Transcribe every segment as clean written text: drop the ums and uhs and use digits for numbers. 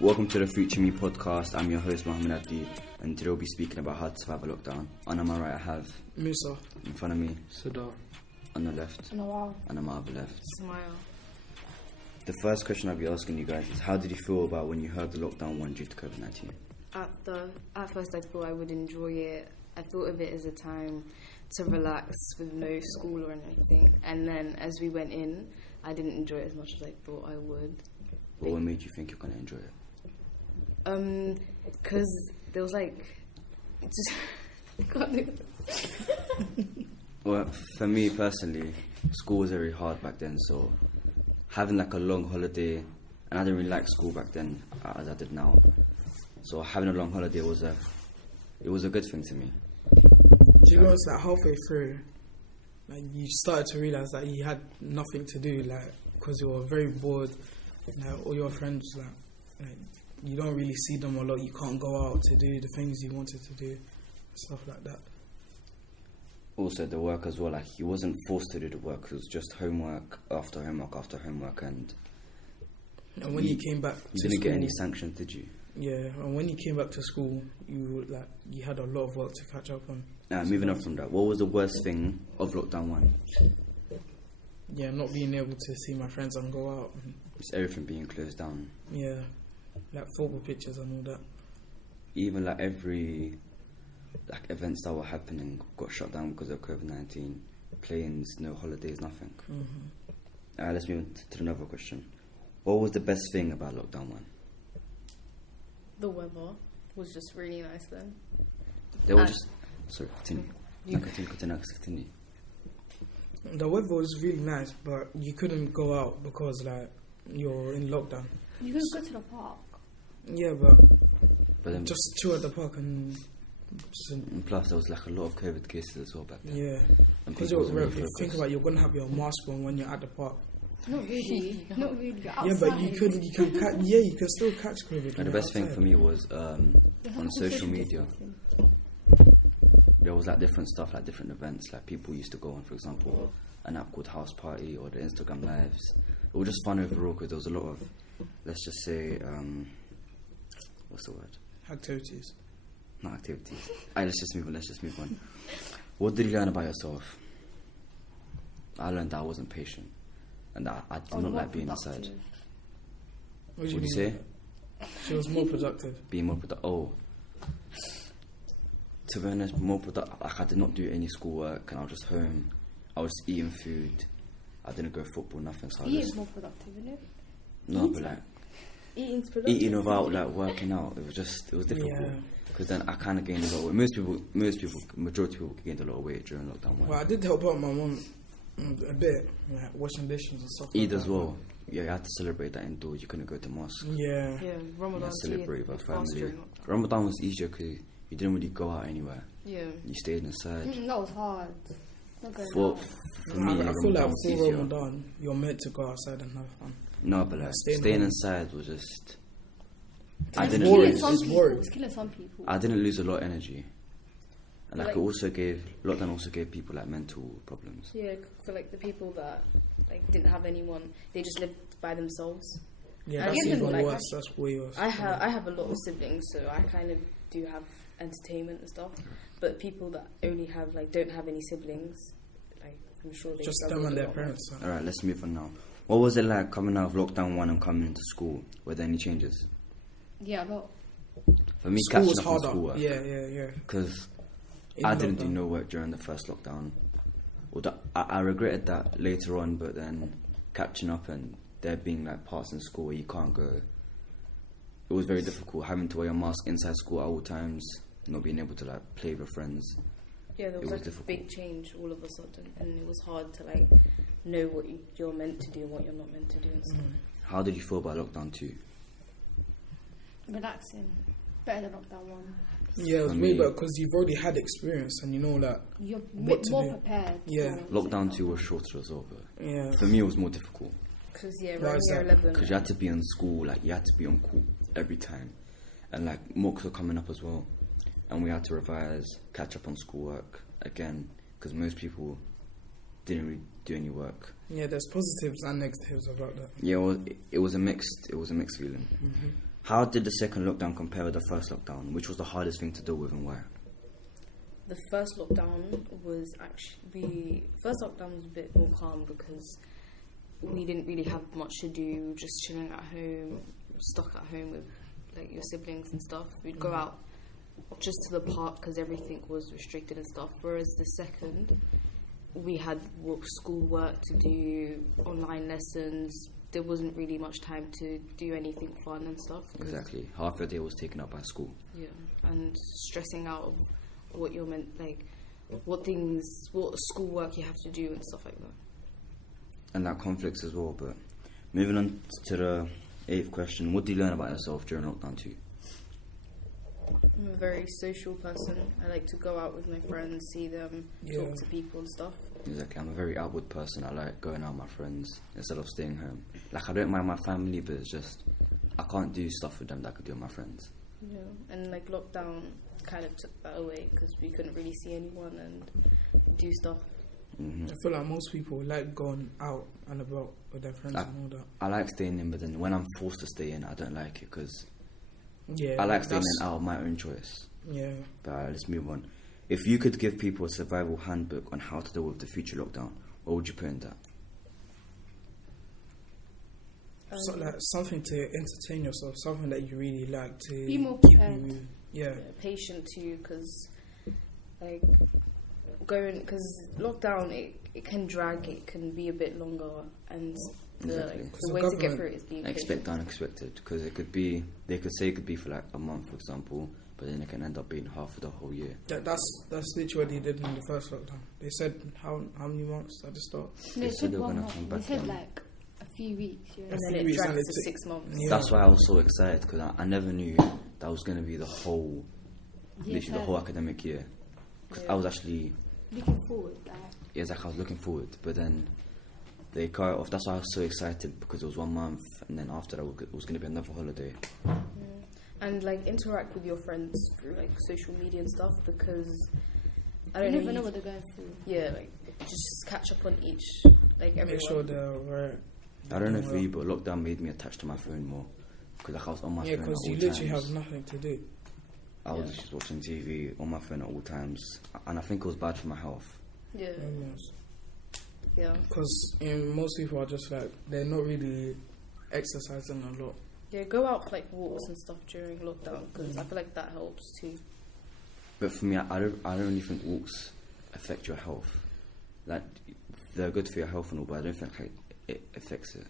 Welcome to the Future Me podcast. I'm your host, Mohammed Abdi, and today we'll be speaking about how to survive a lockdown. On my right, I have Musa. In front of me, Sudar. On the left, Nawal. and on my other left. Smile. The first question I'll be asking you guys is, how did you feel about when you heard the lockdown went due to COVID-19? At first I thought I would enjoy it. I thought of it as a time to relax with no school or anything. And then as we went in, I didn't enjoy it as much as I thought I would. What made you think you're going to enjoy it? Because there was Well, for me personally, school was very hard back then, so having like a long holiday, and I didn't really like school back then as I did now. So having a long holiday was a good thing to me. Do you know, it's like halfway through, like you started to realise that you had nothing to do, like because you were very bored. Like all your friends, like you don't really see them a lot. You can't go out to do the things you wanted to do, stuff like that. Also, the work as well. Like you wasn't forced to do the work; it was just homework after homework after homework, and when you came back, you didn't get any sanctions, did you? Yeah, and when you came back to school, you had a lot of work to catch up on. Moving on from that, what was the worst thing of lockdown 1? Yeah, not being able to see my friends and go out. It's everything being closed down. Yeah, like football pitches and all that. Even like every events that were happening got shut down because of COVID-19. Planes, no holidays, nothing. Mm-hmm. Let's move on to another question. What was the best thing about lockdown 1? The weather was just really nice then. They were just... Sorry, continue. Continue. The weather was really nice, but you couldn't go out because you're in lockdown. You couldn't go to the park. Yeah, but then just chill at the park and plus there was like a lot of COVID cases as well back then. Yeah, because think about it, you're gonna have your mask on when you're at the park. Not really. Not really. Yeah, but you can still catch COVID. And the best thing for me was on social media. There was like different stuff, like different events, like people used to go on, for example, an app called House Party or the Instagram Lives. It was just fun overall because there was a lot of, let's just say, what's the word? Activities. Not activities. Let's just move on. What did you learn about yourself? I learned that I wasn't patient and that I did not like being inside. What did you say? She was more productive. Being more productive. Oh. To be honest, more productive. Like I did not do any schoolwork and I was just home. I was eating food. I didn't go football, nothing. So Eating's more productive, isn't it? No, but like eating's productive. Eating without like working out, it was difficult. Because then I kind of gained a lot of weight. Majority of people gained a lot of weight during lockdown 1. Well, I did help out my mum a bit, like washing dishes and stuff. Eid as well. Yeah, you had to celebrate that indoors. You couldn't go to mosque. Yeah, Ramadan. Celebrate with family. Ramadan was easier because you didn't really go out anywhere. Yeah. You stayed inside. That was hard. For me, I feel like for Ramadan, you're meant to go outside and have fun. No, but like staying inside was just... It's killing some people. I didn't lose a lot of energy. And lockdown also gave people like mental problems. Yeah, for like the people that like didn't have anyone, they just lived by themselves. Yeah, that's even worse. That's way worse. I have a lot of siblings, so I kind of do have entertainment and stuff. But people that only have don't have any siblings, like I'm sure they just them and their parents. All right, let's move on now. What was it like coming out of lockdown 1 and coming into school? Were there any changes? Yeah, a lot. For me, school was catching up on harder. schoolwork. Yeah. Because I didn't do no work during the first lockdown. I regretted that later on, but then catching up and there being like parts in school where you can't go, it was very difficult having to wear a mask inside school at all times, not being able to like play with your friends. Yeah, there was like a big change all of a sudden, and it was hard to like know what you're meant to do and what you're not meant to do and stuff. How did you feel about lockdown 2? Relaxing. Better than lockdown 1. Yeah, it was way better because you've already had experience and you know that you're what to more do. prepared. Yeah. Lockdown 2 was shorter as well, but yeah. For me it was more difficult. Because around year 11. Because you had to be in school, like you had to be on call every time, and like mocks were coming up as well, and we had to revise, catch up on schoolwork again because most people didn't really do any work. Yeah, there's positives and negatives about that. Yeah, well, it was a mixed feeling. How did the second lockdown compare with the first lockdown? Which was the hardest thing to deal with and why? The first lockdown was a bit more calm because we didn't really have much to do. We were just chilling at home, stuck at home with like your siblings and stuff. We'd go out just to the park because everything was restricted and stuff. Whereas the second, we had school work to do, online lessons. There wasn't really much time to do anything fun and stuff. Exactly. Half your day was taken up by school. Yeah, and stressing out of what you're meant, like, what schoolwork you have to do and stuff like that. And that conflicts as well. But moving on to the 8th question, what did you learn about yourself during lockdown 2? I'm a very social person. I like to go out with my friends, see them, talk to people and stuff. Exactly. I'm a very outward person. I like going out with my friends instead of staying home. Like, I don't mind my family, but it's just I can't do stuff with them that I could do with my friends. Yeah, and like lockdown kind of took that away because we couldn't really see anyone and do stuff. I feel like most people like going out and about with their friends and all that. I like staying in, but then when I'm forced to stay in, I don't like it because Yeah, I like staying in out of my own choice. Yeah. But let's move on. If you could give people a survival handbook on how to deal with the future lockdown, what would you put in that? So, like something to entertain yourself, something that you really like to Be more keep prepared. you. Yeah. Patient too, because like because lockdown it can drag, it can be a bit longer, and Exactly. the way to get through it is being Expect the patient. unexpected, because they could say it could be for like a month, for example, but then it can end up being half of the whole year. That's literally what they did in the first lockdown. They said how many months at the start. No, They they said said they were 1 gonna month. come They back said on. like a few weeks. Yeah. And then few it weeks drags and it to took- 6 months. Yeah. That's why I was so excited, because I never knew that was going to be the whole, literally the whole academic year. 'Cause I was actually, looking forward. Like, it's like I was looking forward, but then they cut it off. That's why I was so excited, because it was 1 month, and then after that it was going to be another holiday. And like interact with your friends through like social media and stuff, because I you don't never know know. what they're going through. Yeah, like just catch up on each, like everyone. Make sure they're right. I don't know for you, but lockdown made me attached to my phone more, because like I was on my Yeah, phone at because all you literally times. have nothing to do. I was just watching TV on my phone at all times, and I think it was bad for my health. Yeah, yeah, Because most people are just like, they're not really exercising a lot. yeah. Go out for like walks and stuff during lockdown, because I feel like that helps too. But for me, I don't really think walks affect your health. Like, they're good for your health and all, but I don't think like, it affects it.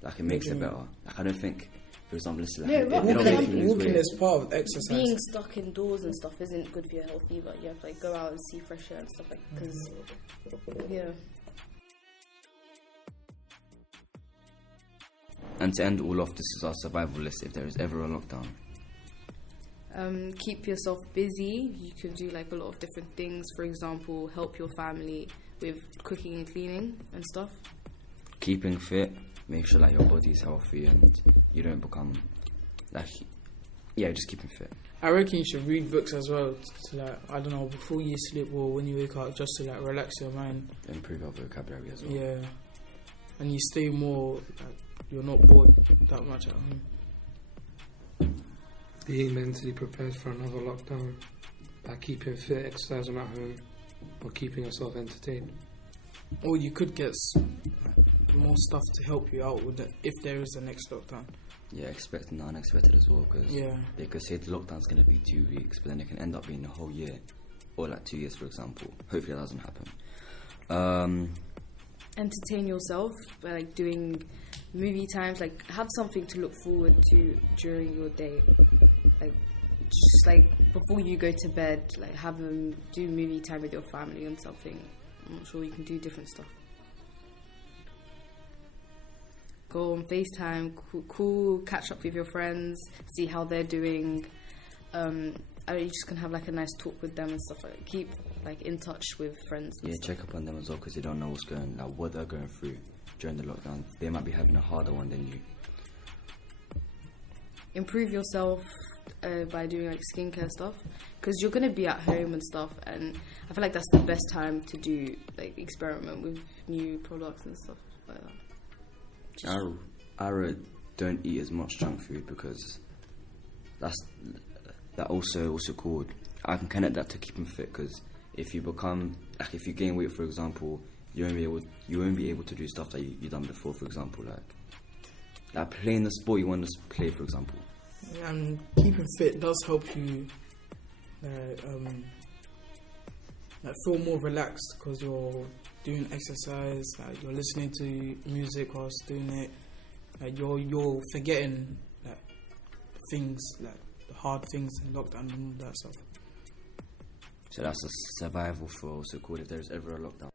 Like, it makes it better. Like, I don't think, for example, listen, like, Yeah, it don't walking- make you lose Walking weight. is part of exercise. Being stuck indoors and stuff isn't good for your health either. You have to like go out and see fresh air and stuff like, because yeah. And to end all off, this is our survival list if there is ever a lockdown. Keep yourself busy. You can do like a lot of different things. For example, help your family with cooking and cleaning and stuff. Keeping fit, make sure like your body's healthy and you don't become like, yeah, just keeping fit. I reckon you should read books as well to like, I don't know, before you sleep or when you wake up, just to like relax your mind. Improve your vocabulary as well. Yeah. And you stay more, like, you're not bored that much at home. Being mentally prepared for another lockdown by keeping fit, exercising at home, or keeping yourself entertained. Or you could get more stuff to help you out with it if there is a next lockdown. Yeah, expecting the unexpected as well, because Yeah. they could say the lockdown's going to be 2 weeks, but then it can end up being a whole year, or like 2 years, for example. Hopefully that doesn't happen. Entertain yourself by like doing movie times. Like have something to look forward to during your day. Like just like before you go to bed, like have them do movie time with your family and something. I'm not sure, you can do different stuff. Go on FaceTime, cool, catch up with your friends, see how they're doing. You just can have like a nice talk with them and stuff like that. Keep like in touch with friends and Yeah, stuff. check up on them as well, because you don't know what they're going through during the lockdown. They might be having a harder one than you. Improve yourself by doing like skincare stuff, because you're gonna be at home and stuff, and I feel like that's the best time to do like experiment with new products and stuff like that. I don't eat as much junk food, because that also called. I can connect that to keeping fit, because if you become if you gain weight, for example, you won't be able to do stuff that you done before. For example, like playing the sport you want to play, for example. And keeping fit does help you feel more relaxed, because you're doing exercise, like you're listening to music whilst doing it, like you're forgetting like things, like the hard things in lockdown and all that stuff. So that's a survival for, so called, if there's ever a lockdown.